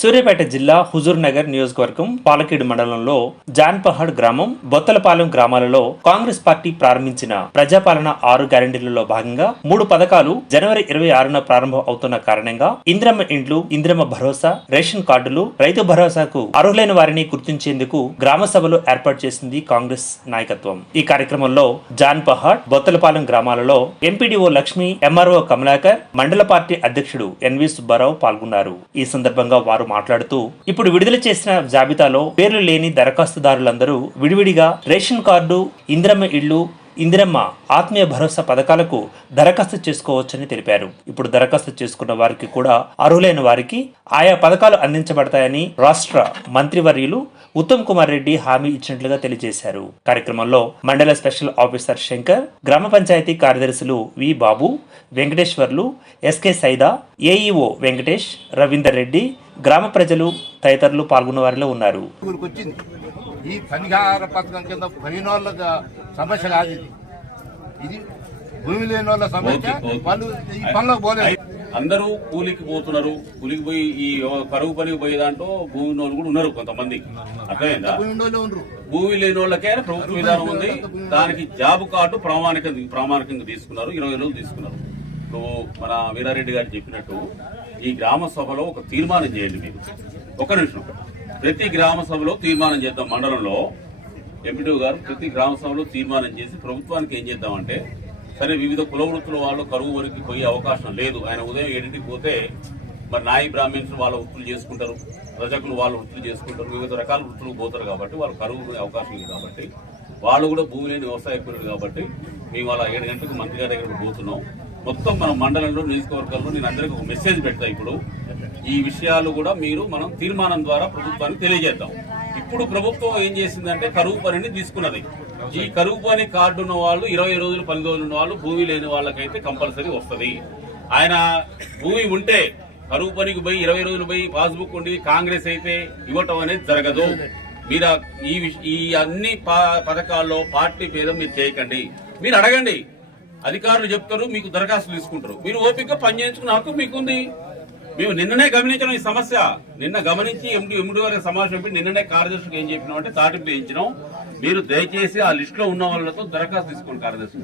సూర్యాపేట జిల్లా హుజూర్ నగర్ నియోజకవర్గం పాలకీడు మండలంలో జాన్పహాడ్ గ్రామం, బొత్తలపాలెం గ్రామాలలో కాంగ్రెస్ పార్టీ ప్రారంభించిన ప్రజాపాలన 6 గ్యారెంటీలలో భాగంగా 3 పథకాలు జనవరి 26న ప్రారంభం అవుతున్న కారణంగా ఇంద్రమ్మ ఇండ్లు, ఇంద్రమ్మ భరోసా, రేషన్ కార్డులు, రైతు భరోసాకు అర్హులైన వారిని గుర్తించేందుకు గ్రామ సభలు ఏర్పాటు చేసింది కాంగ్రెస్ నాయకత్వం. ఈ కార్యక్రమంలో జాన్పహాడ్, బొత్తలపాలెం గ్రామాలలో ఎంపీడీఓ లక్ష్మి, ఎంఆర్ఓ కమలాకర్, మండల పార్టీ అధ్యక్షుడు ఎన్వి సుబ్బారావు పాల్గొన్నారు. ఈ సందర్భంగా వారు మాట్లాడుతూ, ఇప్పుడు విడుదల చేసిన జాబితాలో పేర్లు లేని దరఖాస్తుదారులందరూ విడివిడిగా రేషన్ కార్డు, ఇంద్రమ్మ ఇళ్లు, ఇందిరమ్మ ఆత్మీయ భరోసా పథకాలకు దరఖాస్తు చేసుకోవచ్చని తెలిపారు. ఇప్పుడు దరఖాస్తు చేసుకున్న వారికి కూడా అర్హులైన వారికి ఆయా పథకాలు అందించబడతాయని రాష్ట్ర మంత్రివర్యులు ఉత్తమ్ కుమార్ రెడ్డి హామీ ఇచ్చినట్లుగా తెలియజేశారు. కార్యక్రమంలో మండల స్పెషల్ ఆఫీసర్ శంకర్, గ్రామ పంచాయతీ కార్యదర్శులు వి బాబు, వెంకటేశ్వర్లు, ఎస్కే సైదా, ఏఈఓ వెంకటేష్, రవీందర్ రెడ్డి, గ్రామ ప్రజలు తదితరులు పాల్గొన్న వారిలో ఉన్నారు. ఈ పరిహార పథకం కింద పోయినోళ్ళ సమస్య కాదు, ఇది భూమి లేని వాళ్ళ సమస్య. వాళ్ళు ఈ పనులకు పోలేదు, అందరూ కూలికి పోతున్నారు. కూలికి పోయి ఈ కరువు పనికి పోయే దాంట్లో భూమి వాళ్ళు కూడా ఉన్నారు కొంతమంది. అర్థమైందా? భూమి లేని వాళ్ళకే ప్రభుత్వ విధానం ఉంది. దానికి జాబ్ కార్డు ప్రామాణికంగా తీసుకున్నారు. 20 రోజులు తీసుకున్నారు. ఇప్పుడు మన వీరారెడ్డి గారు చెప్పినట్టు ఈ గ్రామ సభలో ఒక తీర్మానం చేయండి. మీరు ఒక నిమిషం, ప్రతి గ్రామ సభలో తీర్మానం చేద్దాం. మండలంలో ఎంపీడీ గారు ప్రతి గ్రామ సభలో తీర్మానం చేసి ప్రభుత్వానికి ఏం చేద్దామంటే, సరే వివిధ కుల వృత్తుల వాళ్ళు కరువు వరకు పోయే అవకాశం లేదు. ఆయన ఉదయం 7ంటికి పోతే మరి నాయి బ్రాహ్మణ్స్ వాళ్ళ వృత్తులు చేసుకుంటారు, రజకులు వాళ్ళ వృత్తులు చేసుకుంటారు, వివిధ రకాల వృత్తులు పోతారు. కాబట్టి వాళ్ళు కరువు పోయే అవకాశం లేదు. కాబట్టి వాళ్ళు కూడా భూమి లేని వ్యవసాయ కూలీలు. కాబట్టి మేము వాళ్ళ 7 గంటలకు మంత్రి గారి దగ్గరకు పోతున్నాం. మొత్తం మన మండలంలో, నియోజకవర్గాల్లో నేను అందరికీ ఒక మెసేజ్ పెడతా. ఇప్పుడు ఈ విషయాలు కూడా మనం తీర్మానం ద్వారా ప్రభుత్వానికి తెలియజేద్దాం. ఇప్పుడు ప్రభుత్వం ఏం చేసిందంటే కరువు పనిని తీసుకున్నది. ఈ కరువు పని కార్డు ఉన్న వాళ్ళు 20 రోజులు 10 రోజులు ఉన్న వాళ్ళు, భూమి లేని వాళ్ళకైతే కంపల్సరీ వస్తుంది. ఆయన భూమి ఉంటే కరువు పనికి పోయి 20 రోజులు పోయి పాస్బుక్ ఉండి కాంగ్రెస్ అయితే ఇవ్వటం అనేది జరగదు. మీరు ఈ అన్ని పథకాల్లో పార్టీ భేదం మీరు చేయకండి. మీరు అడగండి, అధికారులు చెప్తారు, మీకు దరఖాస్తులు తీసుకుంటారు. మీరు ఓపిక పనిచేయించుకున్న హక్కు మీకుంది. మేము నిన్ననే గమనించడం ఈ సమస్య. నిన్న గమనించి ఎండి వారి సమావేశం పెట్టి నిన్ననే కార్యదర్శికి ఏం చెప్పినాం అంటే తాటింపు ఇచ్చినాం. మీరు దయచేసి ఆ లిస్ట్ లో ఉన్న వాళ్ళతో దరఖాస్తు తీసుకోండి. కార్యదర్శి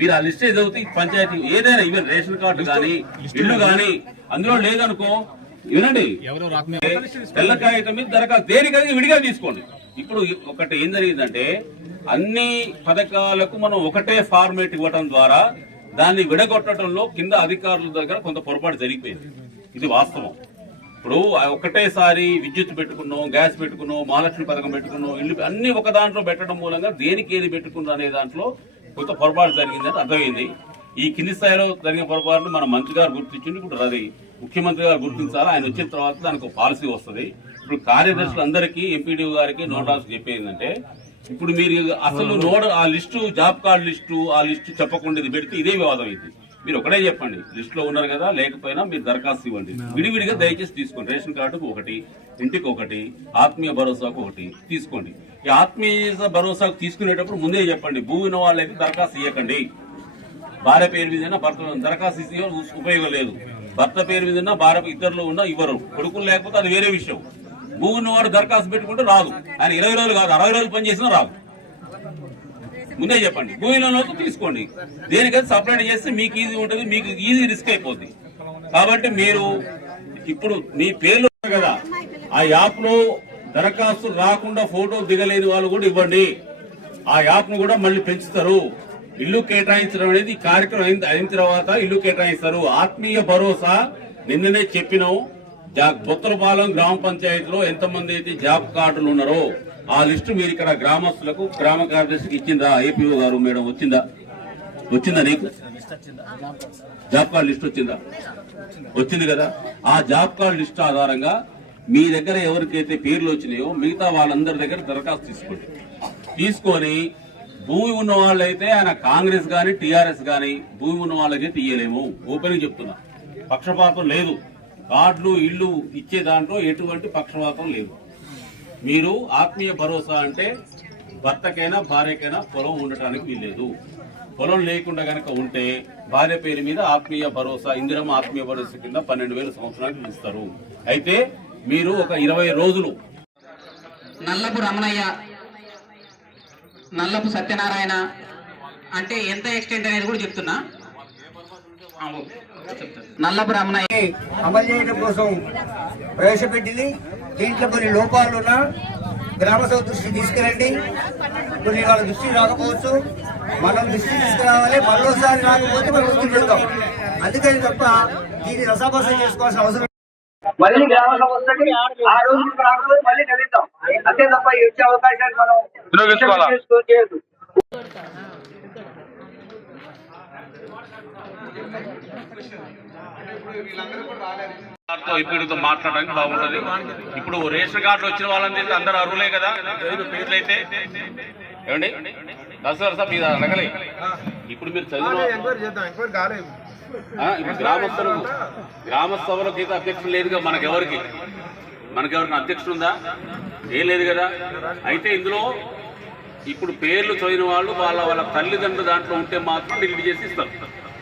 మీరు ఆ లిస్ట్ చదివితే పంచాయతీ ఏదైనా ఈవెన్ రేషన్ కార్డు కానీ ఇల్లు కానీ అందులో లేదనుకో, వినండి, తెల్ల కాగితం మీద దరఖాస్తు దేనికది విడిగా తీసుకోండి. ఇప్పుడు ఒకటి ఏం జరిగిందంటే అన్ని పథకాలకు మనం ఒకటే ఫార్మేట్ ఇవ్వడం ద్వారా దాన్ని విడగొట్టడంలో కింద అధికారుల దగ్గర కొంత పొరపాటు జరిగిపోయింది. ఇది వాస్తవం. ఇప్పుడు ఒకటేసారి విద్యుత్ పెట్టుకున్నాం, గ్యాస్ పెట్టుకున్నాం, మహాలక్ష్మి పథకం పెట్టుకున్నాం, ఇల్లు అన్ని ఒక దాంట్లో పెట్టడం మూలంగా దేనికి ఏది పెట్టుకున్నా అనే దాంట్లో కొంత పొరపాటు జరిగిందని అర్థమైంది. ఈ కింది స్థాయిలో జరిగిన పొరపాటును మన మంత్రి గారు గుర్తించింది. ఇప్పుడు అది ముఖ్యమంత్రి గారు గుర్తించాలి. ఆయన వచ్చిన తర్వాత దానికి ఒక పాలసీ వస్తుంది. ఇప్పుడు కార్యదర్శులందరికీ ఎంపీడీ గారికి నోటాల్సి చెప్పేందంటే, ఇప్పుడు మీరు అసలు ఆ లిస్టు, జాబ్ కార్డు లిస్టు, ఆ లిస్టు చెప్పకుండా ఇది పెడితే ఇదే వివాదం అయింది. మీరు ఒకటే చెప్పండి, లిస్ట్ లో ఉన్నారు కదా, లేకపోయినా మీరు దరఖాస్తు ఇవ్వండి. విడివిడిగా దయచేసి తీసుకోండి. రేషన్ కార్డుకు ఒకటి, ఇంటికి ఒకటి, ఆత్మీయ భరోసాకు ఒకటి తీసుకోండి. ఈ ఆత్మీయ భరోసాకు తీసుకునేటప్పుడు ముందే చెప్పండి, భూమి ఉన్న వాళ్ళైతే దరఖాస్తు ఇవ్వకండి. భార్య పేరు మీద భర్త దరఖాస్తు ఇస్తే ఉపయోగం లేదు. భర్త పేరు మీద భార్య ఇద్దరులో ఉన్నా ఇవ్వరు. కొడుకులు లేకపోతే అది వేరే విషయం. భూమి ఉన్నవాడు దరఖాస్తు పెట్టుకుంటే రాదు. ఆయన 20 రోజులు కాదు 60 రోజులు పనిచేసినా రాదు. ముందే చెప్పండి. భూమిలో తీసుకోండి. దేనికైతే సపరేట్ చేస్తే మీకు ఈజీ ఉంటుంది, మీకు ఈజీ రిస్క్ అయిపోద్ది. కాబట్టి మీరు ఇప్పుడు మీ పేర్లు కదా, ఆ యాప్ లో దరఖాస్తు రాకుండా ఫోటో దిగలేని వాళ్ళు కూడా ఇవ్వండి. ఆ యాప్ ను కూడా మళ్ళీ పెంచుతారు. ఇల్లు కేటాయించడం అనేది కార్యక్రమం అయిన తర్వాత ఇల్లు కేటాయిస్తారు. ఆత్మీయ భరోసా నిన్ననే చెప్పినాం. బొత్తలపాలెం గ్రామ పంచాయతీలో ఎంతమంది అయితే జాబ్ కార్డులు ఉన్నారో ఆ లిస్టు మీరు ఇక్కడ గ్రామస్తులకు, గ్రామ కార్యదర్శికి ఇచ్చిందా? ఏపీఓ గారు మేడం వచ్చిందా నీకు జాబ్ కార్డు లిస్ట్ వచ్చింది కదా. ఆ జాబ్ కార్డు లిస్ట్ ఆధారంగా మీ దగ్గర ఎవరికైతే పేర్లు వచ్చినాయో మిగతా వాళ్ళందరి దగ్గర దరఖాస్తు తీసుకొని భూమి ఉన్న వాళ్ళైతే ఆయన కాంగ్రెస్ గాని టీఆర్ఎస్ గాని భూమి ఉన్న వాళ్ళకైతే ఇయ్యలేము. ఓపెన్ చెప్తున్నా, పక్షపాతం లేదు. కార్డులు ఇళ్లు ఇచ్చే దాంట్లో ఎటువంటి పక్షపాతం లేదు. మీరు ఆత్మీయ భరోసా అంటే భర్తకైనా భార్యకైనా పొలం ఉండటానికి వీల్లేదు. పొలం లేకుండా గనక ఉంటే భార్య పేరు మీద ఆత్మీయ భరోసా, ఇందిరమ్మ ఆత్మీయ భరోసా కింద 12,000 సంవత్సరానికి ఇస్తారు. అయితే మీరు ఒక 20 రోజులు నల్లపు రమణయ్య, నల్లపు సత్యనారాయణ అంటే ఎంత ఎక్స్టెంట్ అనేది కూడా చెప్తున్నా. నల్లపు రమణయ్య అమలు చేయడం కోసం ప్రవేశపెట్టింది. దీంట్లో కొన్ని లోపాలున్నా గ్రామ సభ దృష్టి తీసుకురండి. కొన్ని వాళ్ళ దృష్టి రాకపోవచ్చు, మనం దృష్టి తీసుకురావాలి. మరోసారి రాకపోతే మనం దృష్టి పెడతాం. అందుకని తప్ప దీన్ని రసాభాసం చేసుకోవాల్సిన అవసరం. మళ్ళీ గ్రామ సభ వస్తుంది, ఆ రోజు రాకపోతే మళ్ళీ కలుద్దాం. అంతే తప్ప వచ్చే అవకాశాన్ని మనం చేయదు. ఇప్పుడు మాట్లాడడానికి బాగుంటది. ఇప్పుడు రేషన్ కార్డులు వచ్చిన వాళ్ళని తెలిసి అందరూ అర్హులే కదా పేర్లు అయితే. ఏమండి దసరా సార్ మీద అడగలే. ఇప్పుడు మీరు చదివిన ఇప్పుడు గ్రామసభలకు అయితే అధ్యక్షుడు లేదుగా. మనకెవరికి అధ్యక్షుడు ఉందా? ఏం లేదు కదా. అయితే ఇందులో ఇప్పుడు పేర్లు చదివిన వాళ్ళు వాళ్ళ తల్లిదండ్రులు దాంట్లో ఉంటే మాత్రం డిలీట్ చేసి ఇస్తారు.